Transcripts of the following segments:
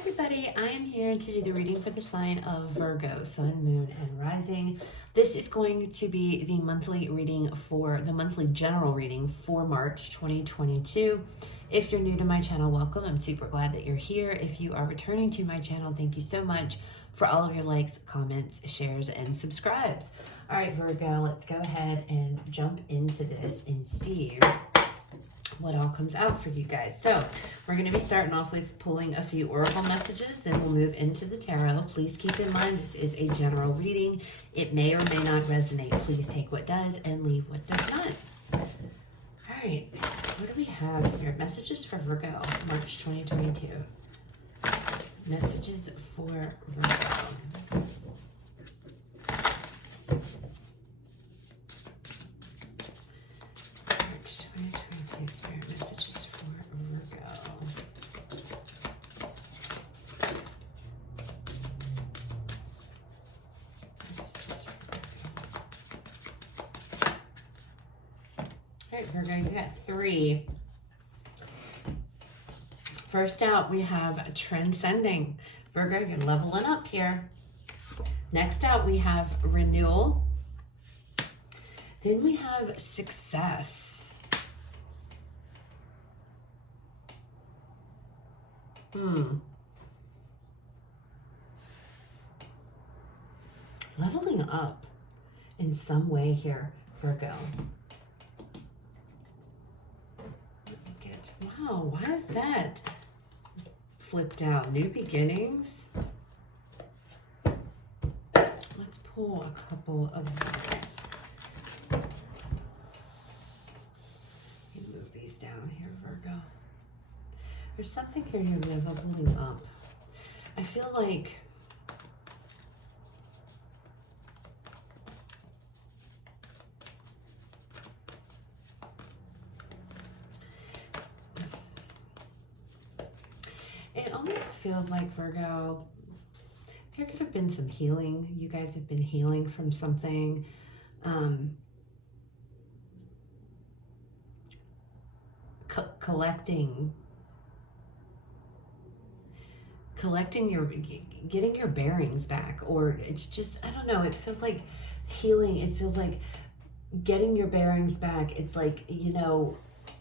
everybody, I am here to do the reading for the sign of Virgo, Sun, Moon, and Rising. This is going to be the monthly reading for the monthly general reading for March 2022. If you're new to my channel, welcome. I'm super glad that you're here. If you are returning to my channel, thank you so much for all of your likes, comments, shares, and subscribes. All right, Virgo, let's go ahead and jump into this and see what all comes out for you guys. So we're going to be starting off with pulling a few oracle messages, then we'll move into the tarot. Please keep in mind this is a general reading. It may or may not resonate. Please take what does and leave what does not. All right, what do we have here? Messages for Virgo, March 2022. Messages for Virgo. Spirit messages for Virgo. All right, Virgo, you got 3. First out, we have transcending. Virgo, you're leveling up here. Next out, we have renewal. Then we have success. Leveling up in some way here, Virgo. Wow, why is that flipped out? New beginnings. Let's pull a couple of these. Let me move these down here, Virgo. There's something here you're leveling up. I feel like it almost feels like, Virgo, there could have been some healing. You guys have been healing from something. Getting your bearings back, or it's just, I don't know, it feels like healing. It feels like getting your bearings back. It's like, you know,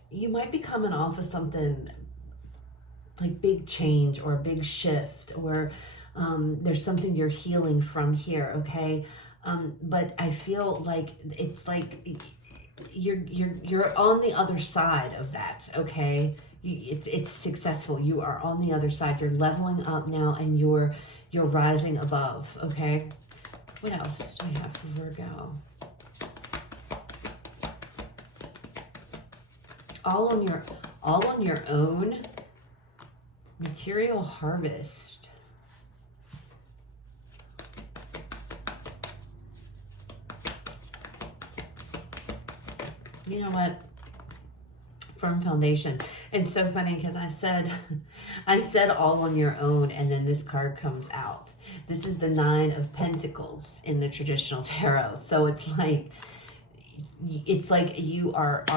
you might be coming off of something like big change or a big shift, or there's something you're healing from here, okay? But I feel like it's like you're on the other side of that, okay? It's successful. You are on the other side. You're leveling up now, and you're rising above, okay? What else do we have for Virgo? All on your own. Material harvest. You know what? Firm foundation. It's so funny because I said all on your own, and then this card comes out. This is the 9 of Pentacles in the traditional tarot. So it's like you are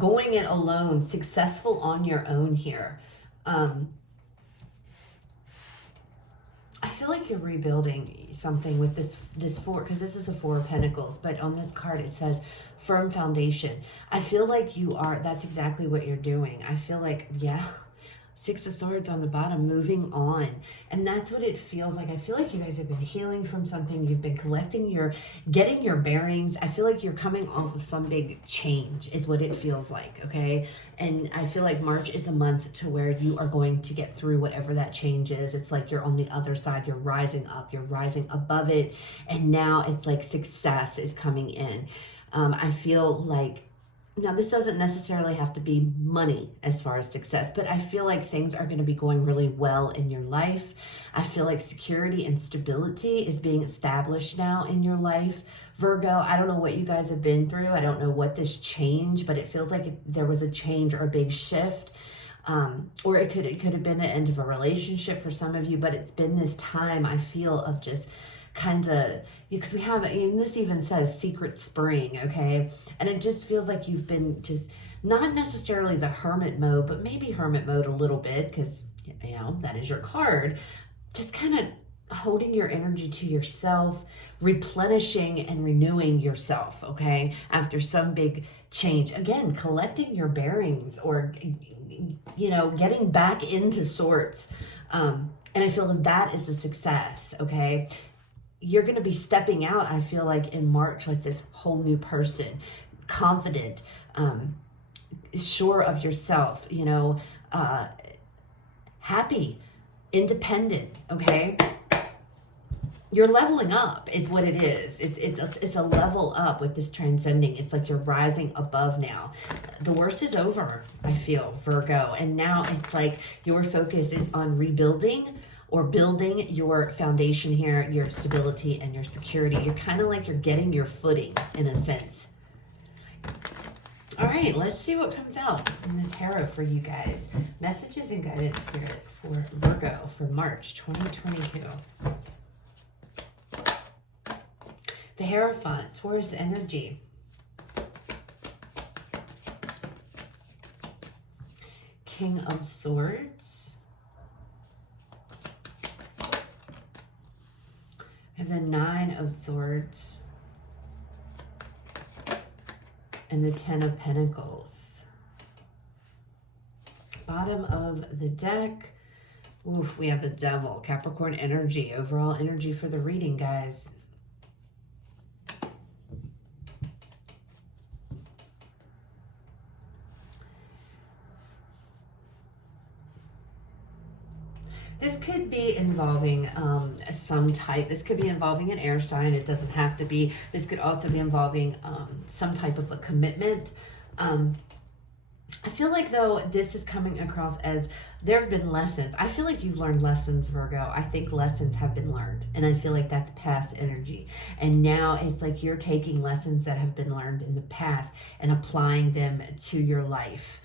going it alone, successful on your own here. I feel like you're rebuilding something with this 4, because this is the 4 of Pentacles, but on this card it says firm foundation. I feel like that's exactly what you're doing. I feel like, yeah, 6 of Swords on the bottom, moving on. And that's what it feels like. I feel like you guys have been healing from something. You've been getting your bearings. I feel like you're coming off of some big change is what it feels like, okay? And I feel like March is a month to where you are going to get through whatever that change is. It's like you're on the other side. You're rising up. You're rising above it. And now it's like success is coming in. I feel like, now this doesn't necessarily have to be money as far as success, but I feel like things are going to be going really well in your life. I feel like security and stability is being established now in your life. Virgo, I don't know what you guys have been through. I don't know what this change, but it feels like there was a change or a big shift. Or it could have been the end of a relationship for some of you, but it's been this time, I feel, of just kind of, because we have, and this even says secret spring, okay? And it just feels like you've been just not necessarily the hermit mode, but maybe hermit mode a little bit, because you know, that is your card. Just kind of holding your energy to yourself, replenishing and renewing yourself, okay? After some big change. Again, collecting your bearings, or, you know, getting back into sorts. And I feel that is a success, okay? You're going to be stepping out, I feel like, in March, like this whole new person, confident, sure of yourself, you know, happy, independent, okay? You're leveling up is what it is. It's a level up with this transcending. It's like you're rising above now. The worst is over, I feel, Virgo. And now it's like your focus is on rebuilding or building your foundation here, your stability and your security. You're kind of like you're getting your footing in a sense. All right, let's see what comes out in the tarot for you guys. Messages and guidance, Spirit, for Virgo for March 2022. The Hierophant, Taurus energy. King of Swords. And the Nine of Swords. And the Ten of Pentacles. Bottom of the deck. Oof, we have the Devil, Capricorn energy. Overall energy for the reading, guys. This could be involving some type. This could be involving an air sign. It doesn't have to be. This could also be involving some type of a commitment. I feel like, though, this is coming across as there have been lessons. I feel like you've learned lessons, Virgo. I think lessons have been learned. And I feel like that's past energy. And now it's like you're taking lessons that have been learned in the past and applying them to your life.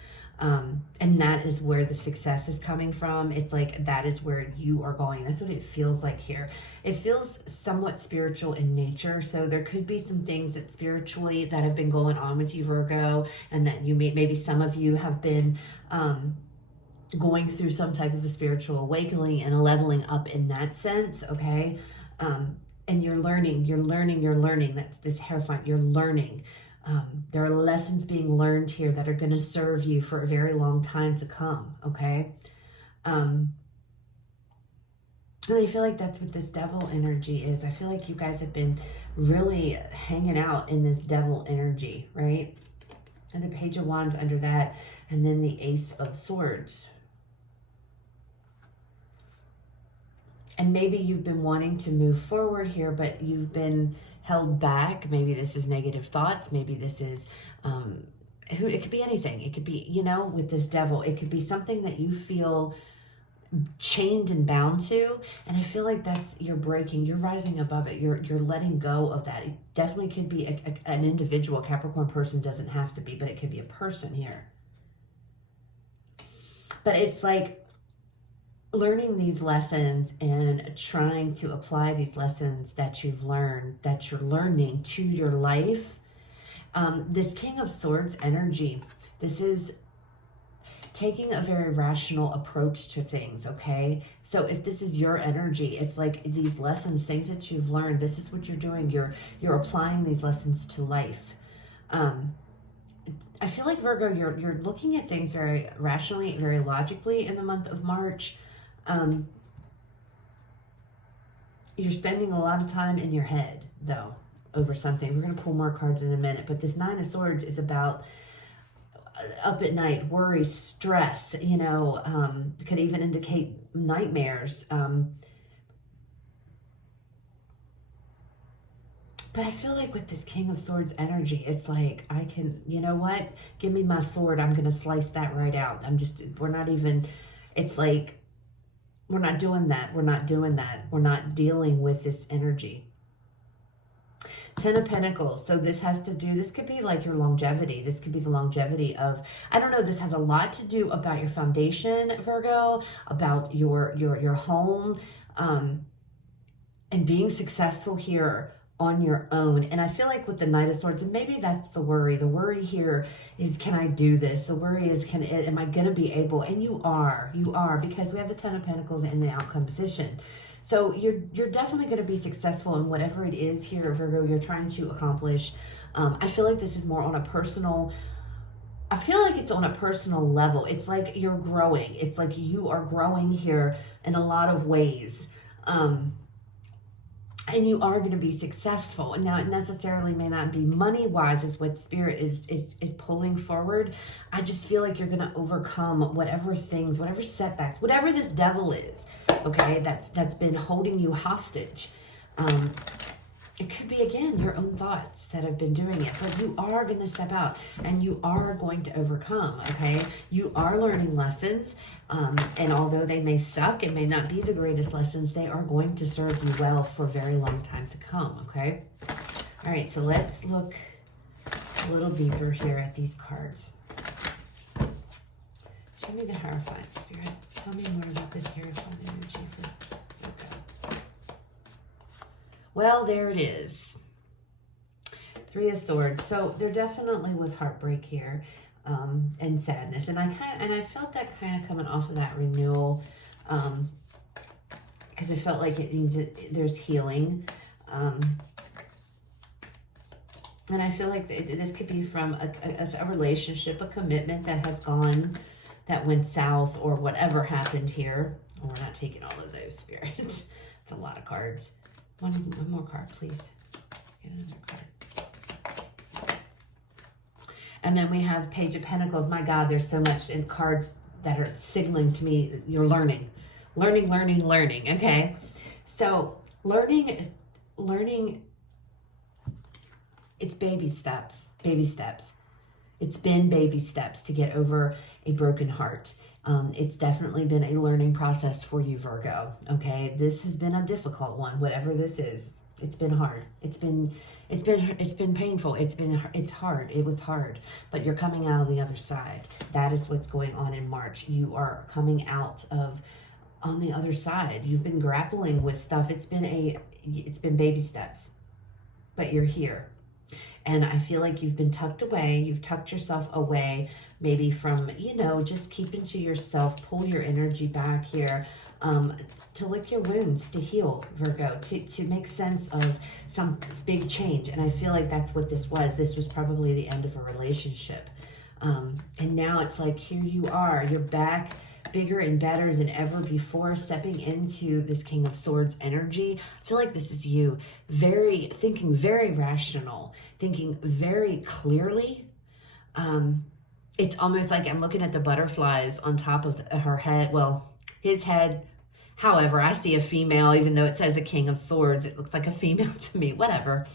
And that is where the success is coming from. It's like that is where you are going. That's what it feels like here. It feels somewhat spiritual in nature. So there could be some things that spiritually that have been going on with you, Virgo, and that you maybe some of you have been going through some type of a spiritual awakening and a leveling up in that sense, okay? And you're learning. That's this Hierophant. You're learning. There are lessons being learned here that are going to serve you for a very long time to come, okay? And I feel like that's what this Devil energy is. I feel like you guys have been really hanging out in this Devil energy, right? And the Page of Wands under that, and then the Ace of Swords. And maybe you've been wanting to move forward here, but you've been held back. Maybe this is negative thoughts. Maybe this is, it could be anything. It could be, you know, with this Devil, it could be something that you feel chained and bound to. And I feel like that's, you're breaking, you're rising above it. You're letting go of that. It definitely could be an individual. Capricorn person doesn't have to be, but it could be a person here. But it's like, learning these lessons and trying to apply these lessons that you've learned, that you're learning to your life. This King of Swords energy, this is taking a very rational approach to things, okay? So if this is your energy, it's like these lessons, things that you've learned, this is what you're doing. You're applying these lessons to life. I feel like, Virgo, you're looking at things very rationally, very logically in the month of March. You're spending a lot of time in your head, though, over something. We're going to pull more cards in a minute, but this Nine of Swords is about up at night, worry, stress, you know, could even indicate nightmares. But I feel like with this King of Swords energy, it's like, I can, you know what? Give me my sword. I'm going to slice that right out. We're not even, it's like, we're not doing that. We're not doing that. We're not dealing with this energy. Ten of Pentacles. So this could be like your longevity. This could be the longevity of, I don't know, this has a lot to do about your foundation, Virgo, about your home, and being successful here on your own. And I feel like with the Knight of Swords, and maybe that's the worry. The worry here is, can I do this? The worry is, am I going to be able? And you are, because we have the Ten of Pentacles in the outcome position. So you're definitely going to be successful in whatever it is here, Virgo, you're trying to accomplish. I feel like this is more on a personal, I feel like it's on a personal level. It's like you're growing. It's like you are growing here in a lot of ways. And you are going to be successful. And now it necessarily may not be money-wise is what Spirit is pulling forward. I just feel like you're going to overcome whatever things, whatever setbacks, whatever this devil is, okay, that's been holding you hostage. It could be, again, your own thoughts that have been doing it, but you are going to step out and you are going to overcome, okay? You are learning lessons, and although they may suck, it may not be the greatest lessons, they are going to serve you well for a very long time to come, okay? All right, so let's look a little deeper here at these cards. Show me the Hierophant, Spirit. Tell me more about this Hierophant energy for Virgo. Well, there it is. Three of Swords. So there definitely was heartbreak here, and sadness. And I felt that kind of coming off of that renewal, because I felt like there's healing. And I feel like this could be from a relationship, a commitment that went south, or whatever happened here. Oh, we're not taking all of those, Spirit. It's a lot of cards. One more card, please. Get another card. And then we have Page of Pentacles. My God, there's so much in cards that are signaling to me that you're learning. Learning, okay? So, learning, it's baby steps. It's been baby steps to get over a broken heart. It's definitely been a learning process for you, Virgo, okay? This has been a difficult one, whatever this is. It's been hard. It's been painful. It's hard. It was hard, but you're coming out of the other side. That is what's going on in March. You are coming out on the other side. You've been grappling with stuff. It's been baby steps, but you're here. And I feel like you've been tucked away. You've tucked yourself away, maybe from, just keeping to yourself. Pull your energy back here, to lick your wounds, to heal, Virgo, to make sense of some big change. And I feel like that's what this was. This was probably the end of a relationship. And now it's like, here you are. You're back, bigger and better than ever before, stepping into this King of Swords energy. I feel like this is you thinking very rational, thinking very clearly. It's almost like I'm looking at the butterflies on top of her head. Well, his head. However, I see a female, even though it says a King of Swords, it looks like a female to me. Whatever.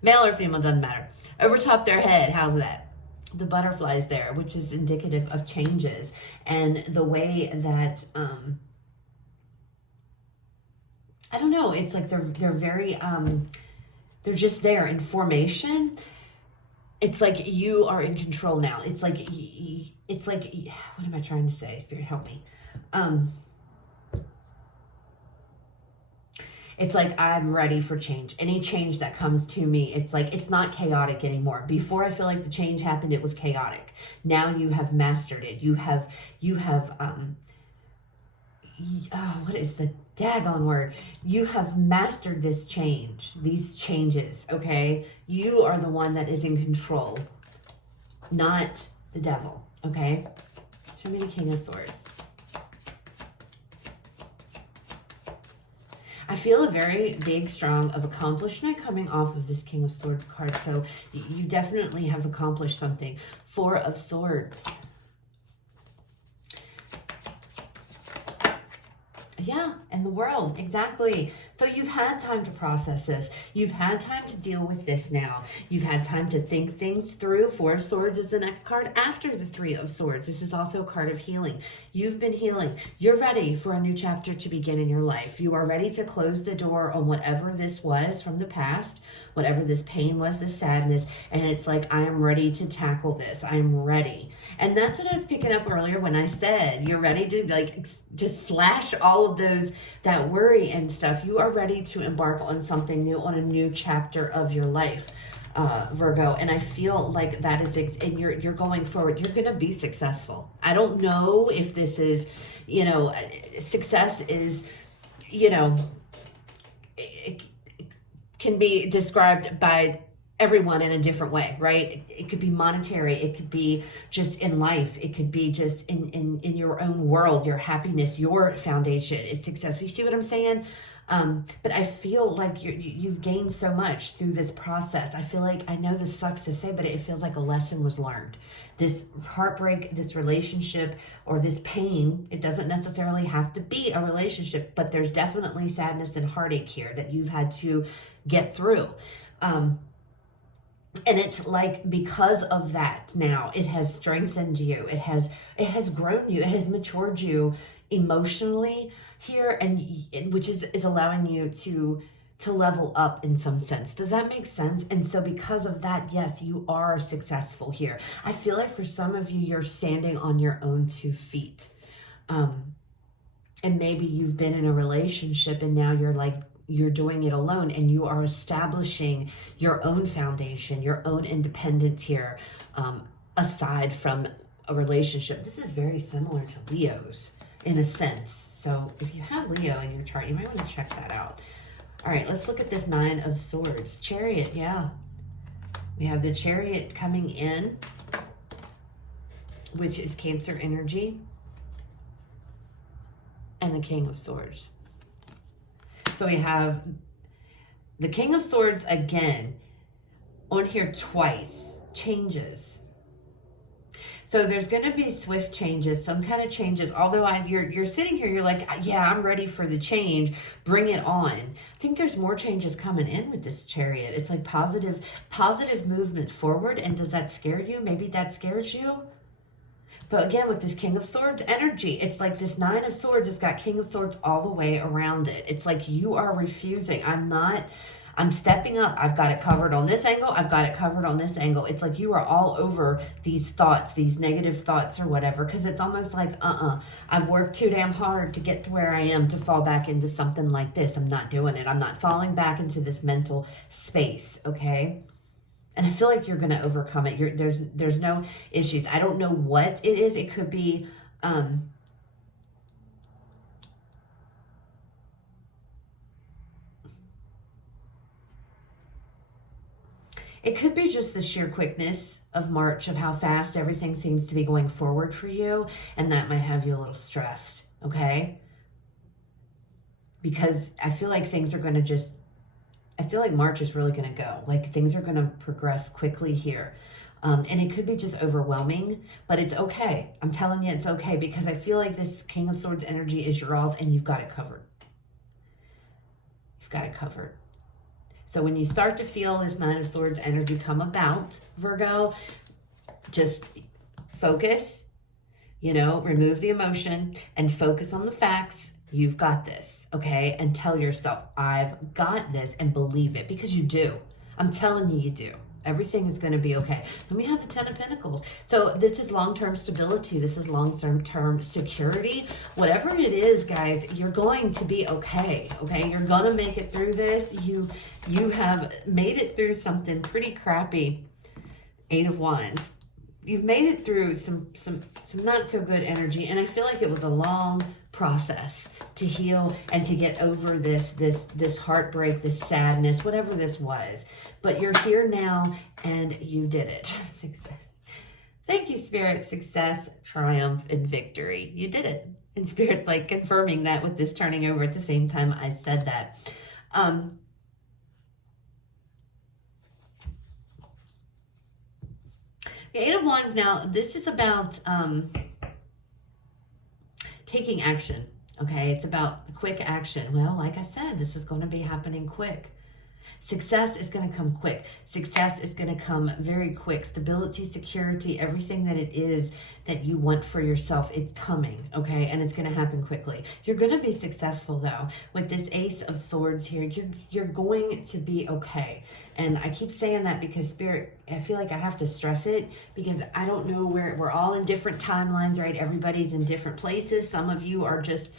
Male or female, doesn't matter. Over top their head, how's that? The butterflies there, which is indicative of changes. And the way that, I don't know, it's like they're very, they're just there in formation. It's like you are in control now. It's like, what am I trying to say? Spirit, help me. It's like I'm ready for change. Any change that comes to me, it's like it's not chaotic anymore. Before, I feel like the change happened, it was chaotic. Now you have mastered it. You have what is the daggone word? You have mastered this change, these changes, okay? You are the one that is in control, not the devil, okay? Show me the King of Swords. I feel a very big, strong of accomplishment coming off of this King of Swords card. So you definitely have accomplished something. Four of Swords. Yeah, in the world, exactly. So you've had time to process this. You've had time to deal with this now. You've had time to think things through. Four of Swords is the next card after the Three of Swords. This is also a card of healing. You've been healing. You're ready for a new chapter to begin in your life. You are ready to close the door on whatever this was from the past, whatever this pain was, this sadness. And it's like, I am ready to tackle this. I am ready. And that's what I was picking up earlier when I said, you're ready to like just slash all of those that worry and stuff. You are ready to embark on something new, on a new chapter of your life, Virgo. And I feel like that is, and you're going forward. You're going to be successful. I don't know if this is, success is, it can be described by everyone in a different way, right? It could be monetary. It could be just in life. It could be just in your own world, your happiness, your foundation is success. You see what I'm saying? But I feel like you've gained so much through this process. I feel like, I know this sucks to say, but it feels like a lesson was learned. This heartbreak, this relationship, or this pain, it doesn't necessarily have to be a relationship, but there's definitely sadness and heartache here that you've had to get through. And it's like, because of that, now it has strengthened you. It has grown you. It has matured you emotionally here, and which is allowing you to level up in some sense. Does that make sense? And so because of that, yes, you are successful here. I feel like for some of you, you're standing on your own 2 feet. And maybe you've been in a relationship and now you're doing it alone, and you are establishing your own foundation, your own independence here, aside from a relationship. This is very similar to Leo's in a sense. So if you have Leo in your chart, you might want to check that out. All right, let's look at this 9 of Swords. Chariot, yeah. We have the Chariot coming in, which is Cancer energy, and the King of Swords. So we have the King of Swords again on here twice. Changes. So there's going to be swift changes, some kind of changes. Although you're sitting here, you're like, yeah, I'm ready for the change. Bring it on. I think there's more changes coming in with this Chariot. It's like positive movement forward. And does that scare you? Maybe that scares you. But again, with this King of Swords energy, it's like this 9 of Swords has got King of Swords all the way around it. It's like you are refusing. I'm stepping up. I've got it covered on this angle. I've got it covered on this angle. It's like you are all over these thoughts, these negative thoughts or whatever, because it's almost like, I've worked too damn hard to get to where I am to fall back into something like this. I'm not doing it. I'm not falling back into this mental space, okay? And I feel like you're going to overcome it. There's no issues. I don't know what it is. It could be, it could be just the sheer quickness of March, of how fast everything seems to be going forward for you. And that might have you a little stressed, okay? Because I feel like things are going to I feel like March is really going to go. Like things are going to progress quickly here. And it could be just overwhelming, but it's okay. I'm telling you, it's okay, because I feel like this King of Swords energy is your alt, and you've got it covered. You've got it covered. So when you start to feel this 9 of Swords energy come about, Virgo, just focus, remove the emotion and focus on the facts. You've got this, okay? And tell yourself, I've got this, and believe it, because you do. I'm telling you, you do. Everything is going to be okay. Then we have the 10 of Pentacles. So this is long-term stability. This is long-term security. Whatever it is, guys, you're going to be okay, okay? You're going to make it through this. You have made it through something pretty crappy. 8 of Wands. You've made it through some not so good energy, and I feel like it was a long process to heal and to get over this heartbreak, this sadness, whatever this was. But you're here now, and you did it. Success. Thank you, Spirit. Success, triumph, and victory. You did it. And Spirit's like confirming that with this turning over at the same time I said that. The 8 of Wands now, this is about taking action, okay? It's about quick action. Well, like I said, this is going to be happening quick. Success is going to come quick. Success is going to come very quick. Stability, security, everything that it is that you want for yourself, it's coming, okay? And it's going to happen quickly. You're going to be successful, though. With this Ace of Swords here, you're going to be okay. And I keep saying that because Spirit, I feel like I have to stress it, because I don't know where we're all in different timelines, right? Everybody's in different places. Some of you are just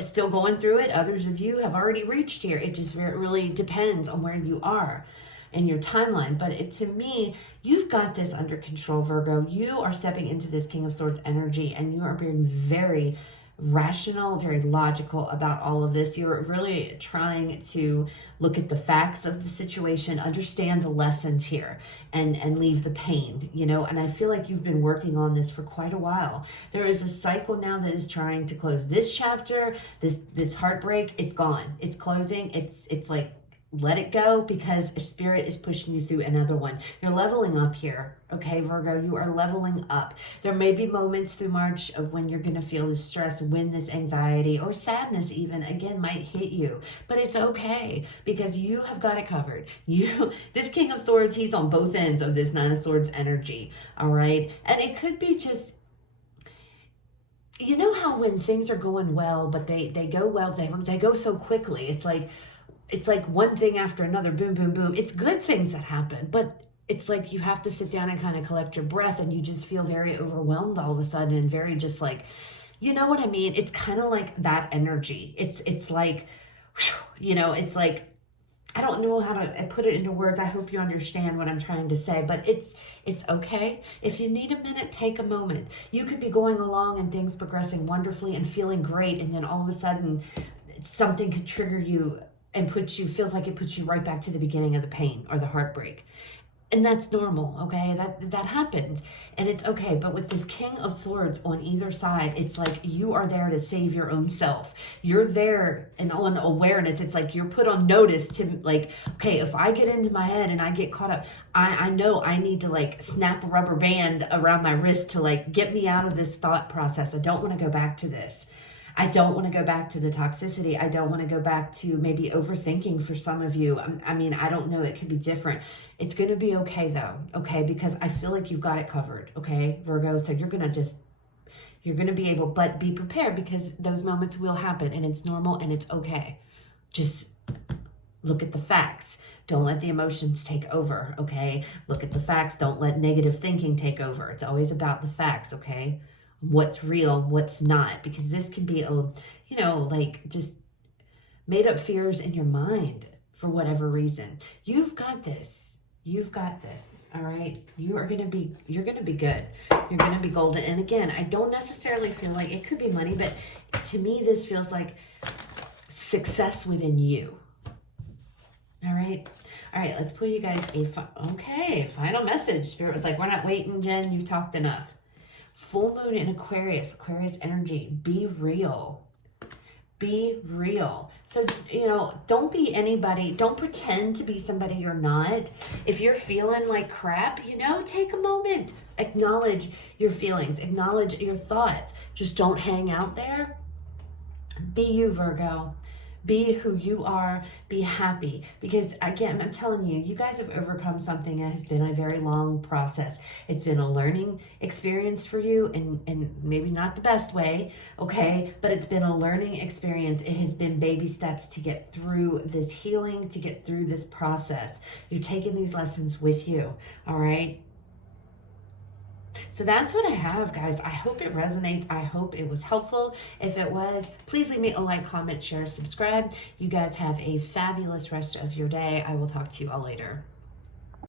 still going through it. Others of you have already reached here. It just really depends on where you are in your timeline. But to me, you've got this under control, Virgo. You are stepping into this King of Swords energy, and you are being very rational, very logical about all of this. You're really trying to look at the facts of the situation, understand the lessons here, and leave the pain, and I feel like you've been working on this for quite a while. There is a cycle now that is trying to close this chapter, this heartbreak. It's gone, it's closing. It's like, let it go, because Spirit is pushing you through another one. You're leveling up here, okay, Virgo? You are leveling up. There may be moments through March of when you're going to feel this stress, when this anxiety or sadness even, again, might hit you. But it's okay, because you have got it covered. This King of Swords, he's on both ends of this Nine of Swords energy, all right? And it could be just, how when things are going well, but they go well, they go so quickly. It's like one thing after another, boom, boom, boom. It's good things that happen, but it's like you have to sit down and kind of collect your breath, and you just feel very overwhelmed all of a sudden, and very just like, you know what I mean? It's kind of like that energy. It's like, it's like, I don't know how to put it into words. I hope you understand what I'm trying to say, but it's okay. If you need a minute, take a moment. You could be going along and things progressing wonderfully and feeling great, and then all of a sudden something could trigger you and feels like it puts you right back to the beginning of the pain or the heartbreak. And that's normal, okay? That happens, and it's okay. But with this King of Swords on either side, it's like you are there to save your own self. You're there and on awareness. It's like you're put on notice to, like, okay, if I get into my head and I get caught up, I know I need to, like, snap a rubber band around my wrist to, like, get me out of this thought process. I don't want to go back to this. I don't want to go back to the toxicity. I don't want to go back to maybe overthinking for some of you. I mean, I don't know. It could be different. It's going to be okay, though, okay? Because I feel like you've got it covered, okay, Virgo? So you're going to be able, but be prepared, because those moments will happen, and it's normal, and it's okay. Just look at the facts. Don't let the emotions take over, okay? Look at the facts. Don't let negative thinking take over. It's always about the facts, okay? What's real, what's not, because this can be like just made up fears in your mind for whatever reason. You've got this. All right. You're going to be good. You're going to be golden. And again, I don't necessarily feel like it could be money, but to me, this feels like success within you. All right. Let's put you guys final message. Spirit was like, we're not waiting, Jen. You've talked enough. Full moon in Aquarius energy. Be real. So, don't be anybody. Don't pretend to be somebody you're not. If you're feeling like crap, take a moment. Acknowledge your feelings. Acknowledge your thoughts. Just don't hang out there. Be you, Virgo. Be who you are. Be happy. Because again, I'm telling you, you guys have overcome something that has been a very long process. It's been a learning experience for you, and maybe not the best way, okay? But it's been a learning experience. It has been baby steps to get through this healing, to get through this process. You're taking these lessons with you, all right? So that's what I have, guys. I hope it resonates. I hope it was helpful. If it was, please leave me a like, comment, share, subscribe. You guys have a fabulous rest of your day. I will talk to you all later.